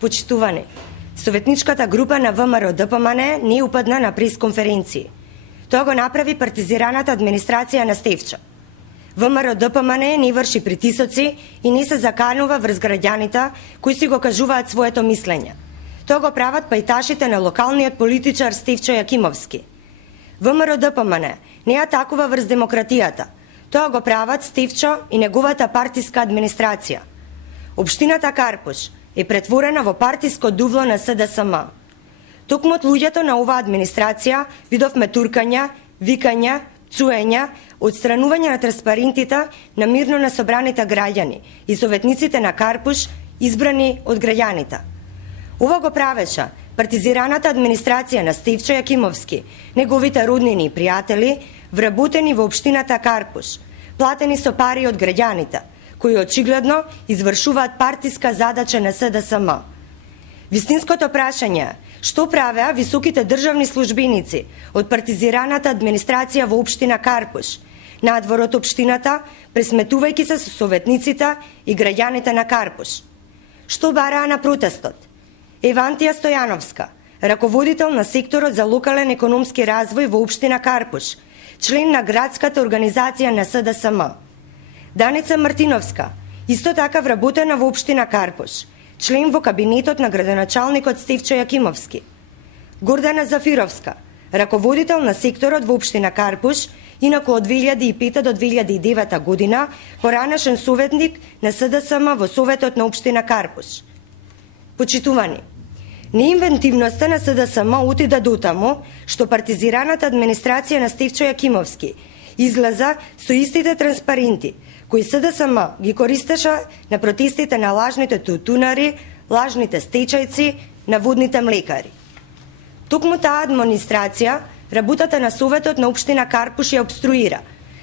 Почитувани, советничката група на ВМРО-ДПМН не упадна на пресконференции. Тоа го направи партизираната администрација на Стефчо. ВМРО-ДПМН не врши притисоци и не се заканува врз граѓаните кои си го кажуваат своето мислење. Тоа го прават пајташите на локалниот политичар Стефчо Јакимовски. ВМРО-ДПМН не атакува врз демократијата. Тоа го прават Стефчо и неговата партиска администрација. Општината Карпуш е претворена во партиско дувло на СДСМ. Токму од луѓето на оваа администрација видовме туркања, викања, цуења, отстранување на транспарентите на мирно насобраните граѓани и советниците на Карпуш избрани од граѓаните. Ова го правеше партизираната администрација на Стефчо Јакимовски, неговите роднини и пријатели, вработени во општината Карпуш, платени со пари од граѓаните, кои очигледно извршуваат партиска задача на СДСМ. Вистинското прашање е што правеа високите државни службеници од партизираната администрација во општина Карпуш, надвор од општината, пресметувајќи се со советниците и граѓаните на Карпуш. Што бараа на протестот? Евантија Стојановска, раководител на секторот за локален економски развој во општина Карпуш, член на градската организација на СДСМ. Даница Мартиновска, исто така вработена во општина Карпуш, член во кабинетот на градоначалникот Стефчо Јакимовски. Гордана Зафировска, раководител на секторот во општина Карпуш, инаку од 2005 до 2009 година, поранешен советник на СДСМ во Советот на општина Карпуш. Почитувани, неинвентивноста на СДСМ отида дотаму што партизираната администрација на Стефчо Јакимовски излеза со истите транспаренти кои СДСМ ги користеше на протестите на лажните тутунари, лажните стечајци, наводните млекари. Токму таа администрација работата на Советот на општина Карпуш ја обструира.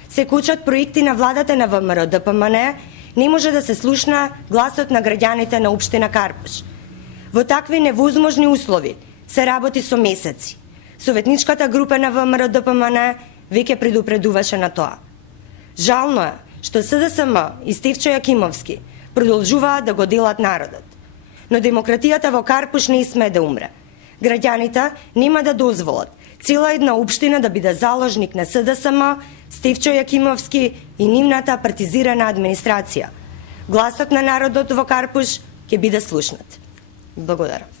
Се кочат проекти на владата на ВМРО-ДПМН, не може да се слушна гласот на граѓаните на општина Карпуш. Во такви невозможни услови се работи со месеци. Советничката група на ВМРО-ДПМН веќе предупредуваше на тоа. Жално е што СДСМ и Стефчо Јакимовски продолжуваат да го делат народот. Но демократијата во Карпуш не смее да умре. Граѓаните нема да дозволат цела една општина да биде заложник на СДСМ, Стефчо Јакимовски и нивната партизирана администрација. Гласот на народот во Карпуш ќе биде слушнат. Благодарам.